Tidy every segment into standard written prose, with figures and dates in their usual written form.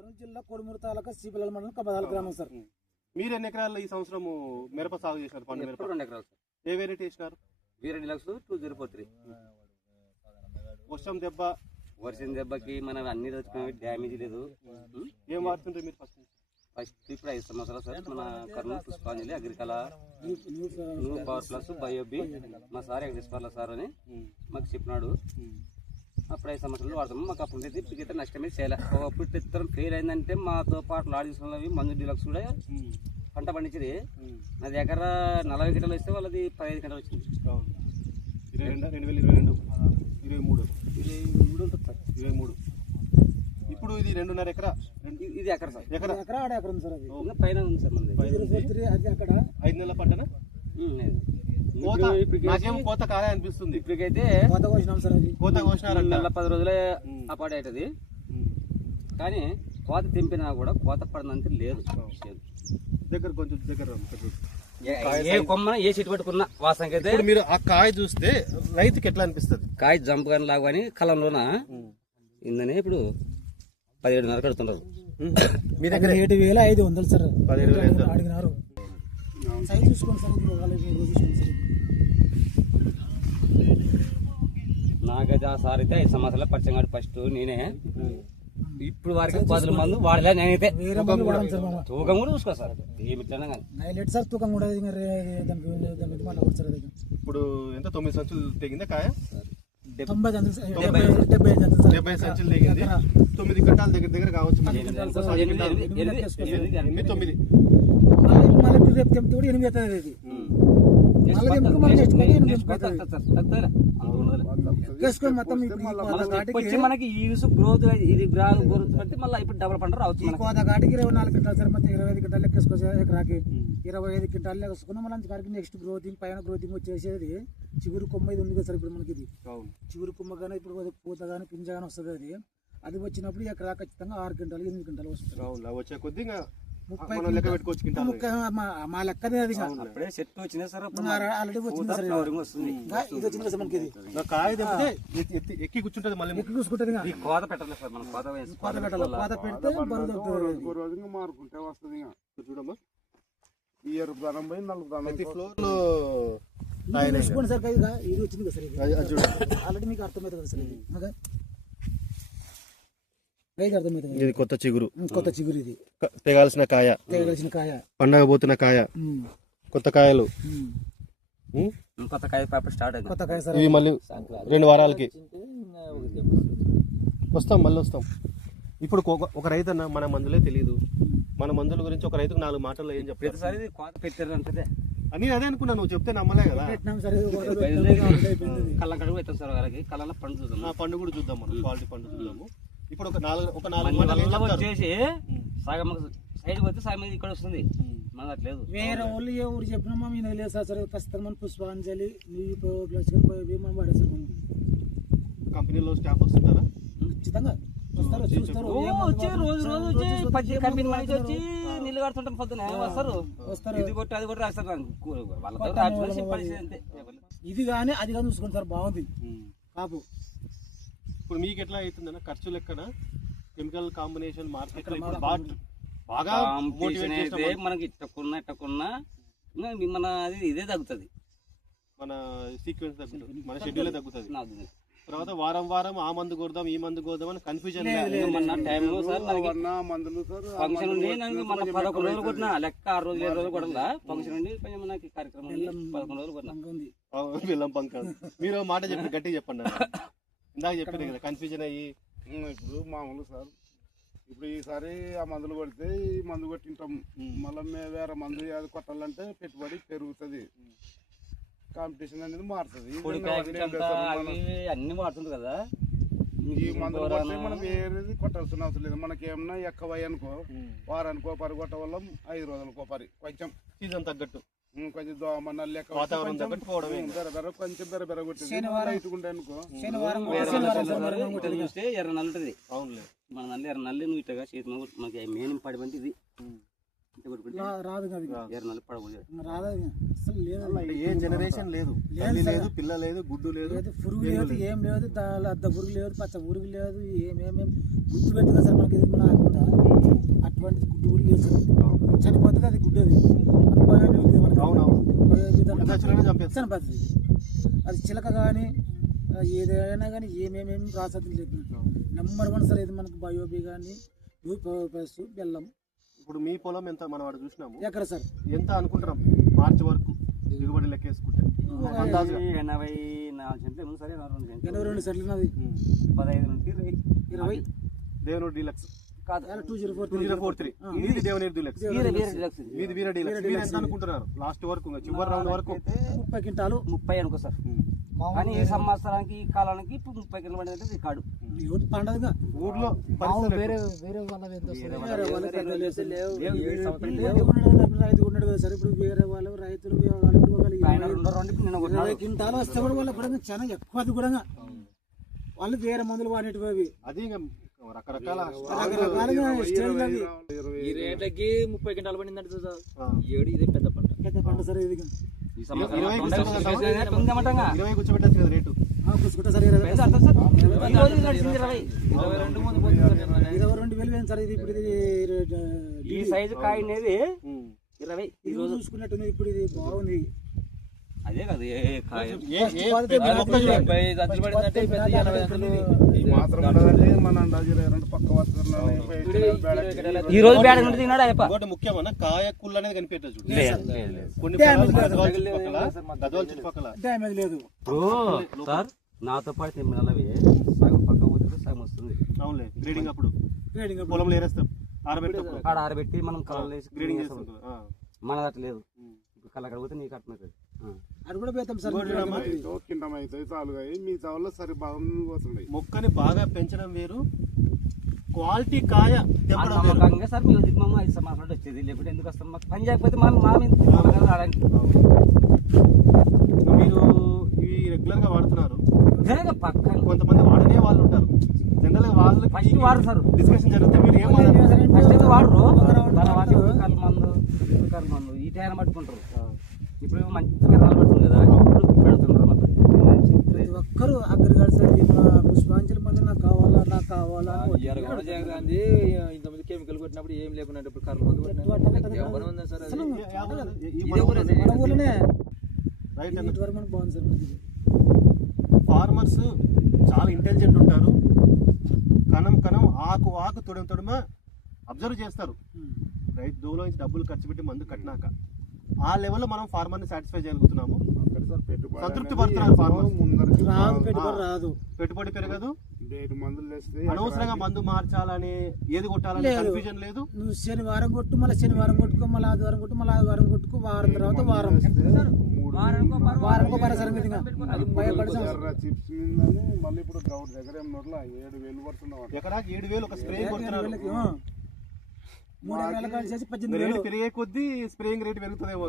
కర్నూలు జిల్లా కొడుమూరు తాలూకా సిపిఎల్ మండలం కబదాల గ్రామం సార్. మీరు ఎన్ని ఎకరాల్లో ఈ సంవత్సరం మిరప సాగు చేశారు? పండు మిరప 2 ఎకరాలు సార్. ఏ వెరైటీ వేసినారు? వీరెడ్డి లక్స్ 2043. వర్షం దెబ్బకి మనం అన్ని తెచ్చుకునే డ్యామేజ్ లేదు. ఏం వాడుతుంటే మీరు ఫస్ట్ ఇప్పుడు 5 సంవత్సరాలు సార్ మన కర్నూలు పుష్పాంజలి అగ్రికళ న్యూ పవర్ ప్లస్ బయోబి మా సార్ ఎగ్జిస్పర్ల సార్ అని మాకు చెప్పినాడు. అప్పుడు 5 సంవత్సరాలు వాడతాము. మాకు అప్పుడు అయితే నష్టమే చేయలే. ఒకప్పుడు ఇతరం ఫెయిల్ అయిందంటే మాతో పాటు లాడ్ తీసుకున్నవి మంజు డీలక్స్ కూడా పంట పండించేది. నాది ఎకరా 40 గంటలు వస్తే వాళ్ళది 15 గంటలు వచ్చింది. 2022 23 ఉంటుంది సార్. 23 ఇప్పుడు ఇది 2.5 ఎకరా. ఇది ఎకరా సార్. ఎకరా ఆడ ఎకరం సార్. అది పైన ఉంది సార్ మనది. అది అక్కడ 5 నెలల పంటనా? నాకేమో కోత కాలే అనిపిస్తుంది. ఇప్పటికైతే కోత కోసినాం సార్. అది కోత కోసినారు. నెల 10 రోజులే అపాడే అవుతుంది. కానీ కోత తెంపినా కూడా కోత పడినంత లేదు. దగ్గర కొంచెం దగ్గర ఏ కొమ్మ ఏ చెట్టు పట్టుకున్నా వాసనకి అయితే మీరు ఆ కాయ చూస్తే రైతుకి ఎట్లా అనిపిస్తుంది? కాయ జంప్ కానీ లాగా అని కలంలోన ఇందనే ఇప్పుడు 17,500 కడుతున్నారు. మీ దగ్గర 7,500 సార్. 17,500 అడిగినారు. సైజ్ చూసుకోండి సార్. నాకైతే ఆ సార్ అయితే 5 సంవత్సరాల పరిచయం కాదు. ఫస్ట్ నేనే ఇప్పుడు వారికి 10 మంది వాడలే. నేనైతే తూకం కూడా చూసుకో సార్. ఏమిట్లన్నా కానీ సార్ తూకం కూడా. ఇప్పుడు ఎంత 9 సంచులు తెగిందా కాయ? 70 సంచులు తెగింది. 9 గంటల దగ్గర కావచ్చు. 8-9 మళ్ళీ రేపు తెంపుతూ 8 అవుతుంది. మనకి ఈసు గ్రోత్ ఇది గ్రోత్ బట్టి మళ్ళీ ఇప్పుడు డబుల్ పంట రావచ్చు. కోత కాటికి 24 క్వింటాలు సార్. మొత్తం 25 క్వింటాలు లెక్కేసుకోవచ్చు. ఎకరాకి 25 క్వింటాలు లెక్కేసుకున్నాం. మళ్ళీ కాడికి నెక్స్ట్ గ్రోతింగ్ పైన గ్రోతింగ్ వచ్చేసేది చిగురు కొమ్మ. ఇది ఉంది కదా సార్ ఇప్పుడు మనకి. ఇది చిగురు కొమ్మ కానీ ఇప్పుడు పూత కానీ పింజ కానీ వస్తుంది. అది వచ్చినప్పుడు ఎకరా ఖచ్చితంగా 6 క్వింటాలు 8 క్వింటాలు వస్తుంది. వచ్చే కొద్దిగా 30 లెక్క పెట్టుకోవచ్చు. మా లెక్కనే అది. అప్పుడే చెట్టు వచ్చింది సార్. ఆల్రెడీ వచ్చింది సార్. ఇది వచ్చింది సార్ మనకి. కాయ తెంపితే ఎక్కి కూర్చుంటది. మళ్ళీ ఎక్కి కూర్చుంటది. కోత పెట్టాలి సార్. మనం కోత పెట్టాలి. కోత పెడితే మారుకుంటే వస్తుంది. చూడమ్మా ఈ ఎరుపు దానం పోయి నలుపు దానం చూసుకోండి సార్. ఇది వచ్చింది కదా సార్. ఆల్రెడీ మీకు అర్థమవుతుంది సార్. ఇది కొత్త చిగురు. ఇది తెగాల్సిన కాయ. పండగ పోతున్న కాయ. కొత్త కాయలు. కొత్త కాయ పేపర్ స్టార్ట్ అయింది. కొత్త కాయ సార్. ఇవి మళ్ళీ 2 వారాలకి వస్తాం. మళ్ళీ వస్తాం. ఇప్పుడు ఒక రైతు అన్న మన మందులే తెలియదు. మన మందుల గురించి ఒక రైతుకు 4 మాటల్లో ఏం చెప్పారు? ప్రతిసారి కోత పెట్టారు అంటే అని అదే అనుకున్నా. నువ్వు చెప్తే నమ్మలే కదా. కళ్ళ కడుగు పెట్టాం సార్. వాళ్ళకి కళ్ళ పండు చూద్దాం. పండు కూడా చూద్దాం. మనం క్వాలిటీ పండు చూద్దాము. ఇప్పుడు ఒక 4 వచ్చేసి సగం సైడ్ పోతే సగం ఇక్కడ వస్తుంది. మనకు అట్లేదు. వేరే వాళ్ళు ఏ ఊరు చెప్పినా మేము లేదు సార్. ఖచ్చితంగా మన పుష్పాంజలి మనం వాడేసారు. కంపెనీలో స్టాఫ్ వస్తుంటారా? ఖచ్చితంగా వస్తారు. చూస్తారు. రోజు వచ్చి కంపెనీ మనిషి వచ్చి నీళ్ళు కడుతుంటాం. పొద్దున వస్తారు. ఇది కొట్టి అది కొట్టి రాస్తారు. ఇది కానీ అది కానీ చూసుకోండి సార్. బాగుంది కాపు. ఇప్పుడు మీకు ఎట్లా అవుతుందన్న ఖర్చు లెక్కన కెమికల్ కాంబినేషన్ మార్కెట్ బాగా అయితే మనకి ఇట్టకున్నా మన అది ఇదే తగ్గుతుంది. మన సీక్వెన్స్ తగ్గుతుంది. మన షెడ్యూల్ తగ్గుతుంది. తర్వాత వారం ఆ మందు కొడదాం ఈ మందు కొడదాం అని కన్ఫ్యూజన్. ఫంక్షన్ ఉండి మన 11 రోజులు కొట్టినా లెక్క 6 రోజులు 7 రోజులు కొట్టాల. ఫంక్షన్ ఉండి కొంచెం మనకి కార్యక్రమం 11 రోజులు కొట్టినా. బెల్లం పంక. మీరు మాట చెప్పి గట్టిగా చెప్పండి. ఇందాక చెప్పారు కదా కన్ఫ్యూజన్ అయ్యి. ఇప్పుడు మామూలు సార్. ఇప్పుడు ఈసారి ఆ మందులు కొడితే ఈ మందు కొట్టింటాం. మళ్ళీ మేము వేరే మందు అది కొట్టాలంటే పెట్టుబడి పెరుగుతుంది. కాంపిటీషన్ అనేది మారుతుంది. అన్ని మారుతుంది కదా. ఈ మందులు కొడితే మనం వేరేది కొట్టాల్సిన అవసరం లేదు. మనకి ఏమన్నా ఎక్కువ అనుకో వారానికో పరి కొట్ట వల్ల 5 రోజులకో పరి కొంచెం సీజన్ తగ్గట్టు కొంచెం దోమ లెక్క వాతావరణం తగ్గట్టు పోవడం. కొంచెం బెర కొట్టింది అనుకో. చూస్తే ఎర్ర నల్లుంటది. మన నల్లి ఎర్ర నల్లి నువ్వు ఇట్టగా చేతి మనకి మెయిన్ పడిపోయింది. ఇది రాదు కదా ఇక. 2 నెలలు పడబోదు. రాదు ఇక. అసలు లేదు అంటే ఏ జనరేషన్ లేదు, తల్లి లేదు, పిల్ల లేదు, గుడ్డు లేదు, లేదు, పురుగు లేదు, ఏం లేదు, అద్ద పురుగు లేదు, పచ్చ పురుగు లేదు, ఏమేమేం గుడ్డు పెట్టదు సార్ మనకి ఇది రాకుండా. అటువంటిది గుడ్డు కూడా లేదు సార్. చనిపోతుంది అది గుడ్డు, అది చనిపోతుంది. అది చిలక కానీ ఏదైనా కానీ ఏమేమేమి రాసద్దు లేదు. నెంబర్ 1 సార్ ఇది మనకు బయోబీ కానీ ప్లస్ బెల్లం. ఇప్పుడు మీ పొలం ఎంత మనం అక్కడ చూసినాము, ఎక్కడ సార్ ఎంత అనుకుంటున్నాం మార్చి వరకు దిగుబడి లెక్కేసుకుంటే? 84 సెంట్లు ఏమో సరే, 82 సెంట్లు నాది. 15 నుండి 20 దేవనూరు డీలక్స్ కాదు, 2043 మీది దేవనూరు డీలక్స్, మీది వీర డీలక్స్. మీరు ఎంత అనుకుంటున్నారు లాస్ట్ వరకు, చివరి రౌండ్ వరకు? 30 క్వింటాలు 30 అనుకో సార్. కానీ ఈ సంవత్సరానికి ఈ కాలానికి ఇప్పుడు 30 కిలో పడిందంటే రికార్డు. పండదుగా ఊర్లో వేరే రైతు ఉన్నాడు కదా సార్. ఇప్పుడు వేరే వాళ్ళు రైతులు 20 క్వింటాలు వస్తే కూడా వాళ్ళకి కూడా చాలా ఎక్కువ. అది కూడా వాళ్ళు వేరే మందులు వాడేటివి. అది రకరకాల రకరకాలుగా స్టేజ్లు అవి. ఈ రేట్లకి 30 క్వింటాలు పడిందంటే ఏడు ఇదే పెద్ద పంట. పెద్ద పంట సార్ ఇది. ఈ సంవత్సరం 20 కూర్చోబెట్టచ్చు కదా రేటు. కూర్చుంటా సార్ 22,000 సార్. ఇది ఇప్పుడు ఇది ఈ సైజు కాయ అనేది 20 ఈ రోజు చూసుకున్నట్టు ఇప్పుడు ఇది బాగుంది. అదే కదా ఈ రోజు బ్యాడ్ తిన్నాడు అయ్యప్ప. ముఖ్యమైన కాయ కుళ్ళు అనేది కనిపెట్టదు చూడు. కొన్ని చుట్టుపక్కల డ్యామేజ్ లేదు. ఇప్పుడు సార్ నాతో పాటు తెమ్మినవి సగం పక్క పోతుంది, సగం వస్తుంది. అవునులే, గ్రేడింగ్ అప్పుడు గ్రేడింగ్ పొలంలో ఏరేస్తాం, ఆరబెడతాం, ఆడ ఆరబెట్టి మనం కలర్ వేసి గ్రేడింగ్ చేస్తాం. మనది అట్లా లేదు. కళ్ళ కడిగితే నీకు అర్థమవుతుంది. అది కూడా పెడతాం సార్. కింటం అయితే చాలుగా మీ చావుల్లో సరి బాగుంది పోతున్నాయి. మొక్కని బాగా పెంచడం వేరు, క్వాలిటీ కాయ తెంపడం వేరు. నమ్మకంగా సార్ మ్యూజిక్ మమ్మ 5 సంవత్సరాలు వచ్చేది, లేకపోతే ఎందుకు వస్తాం? మాకు పని చేయకపోతే మా రావడానికి మీరు ఇవి రెగ్యులర్ గా వాడుతున్నారు, పక్కన కొంతమంది వాడనే వాళ్ళు ఉంటారు. జనరల్ గా వాళ్ళు ఫస్ట్ వాడరు సార్. డిస్కషన్ జరిగితే మీరు ఏం ఫస్ట్ వాడరు, తర్వాత కళ్ళ మందు ఈ టైం పట్టుకుంటారు. ఇప్పుడు మంచి విరాలు పడుతుంది కదా, పెడుతుంటారు. ప్రతి ఒక్కరు అగ్రికల్చర్ పుష్పాంజలి మంది నాకు కావాలా నాకు కావాలా. ఇంతమంది కెమికల్ కొట్టినప్పుడు ఏం లేకుండా ఇప్పుడు కర్ర మందు రైట్ వరకు మనకు బాగుంది సార్. ఫార్మర్స్ చాలా ఇంటెలిజెంట్ ఉంటారు. కణం కణం ఆకు ఆకు తొడమ తొడమ అబ్జర్వ్ చేస్తారు. రైతు దోలో నుంచి డబ్బులు ఖర్చు పెట్టి మందు కట్టినాక ఆ లెవెల్లో మనం ఫార్మర్ ని సాటిస్ఫై చేయగలుగుతున్నాము, సంతృప్తి పడుతున్నారు ఫార్మర్. పెట్టుబడి పెరగదు, అనవసరంగా మందు మార్చాలని ఏది కొట్టాలని కన్ఫ్యూజన్ లేదు. నువ్వు శనివారం కొట్టు, మళ్ళీ శనివారం కొట్టుకో, మళ్ళీ ఆదివారం కొట్టు, మళ్ళీ ఆదివారం కొట్టుకో, వారం తర్వాత వారం వారానికి పరిసరం చిప్స్ మళ్ళీ ఇప్పుడు గ్రౌండ్ దగ్గర 7,000 పడుతున్నావు. ఎకరాకి 7,000 ఒక స్ప్రే కొడుతున్నారు. 3 ఎకరాలు కలిసి 18,000 పెరిగే కొద్దీ స్ప్రేయింగ్ రేట్ పెరుగుతుందేమో.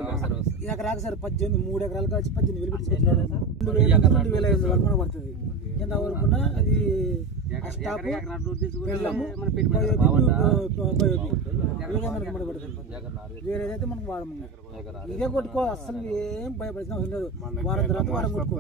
ఎకరాకు సార్ 18, 3 ఎకరాలు కలిసి 18,000 పెట్టుకుంటున్నారు. 2,500 మనకు పడుతుంది. ఎంత వరకు అది స్టాప్ బెల్లము వేరేదైతే మనకు వాడము. ఇదే కొట్టుకో, అసలు ఏం భయపడాల్సిన అవసరం లేదు. వారం తర్వాత వారం కొట్టుకో.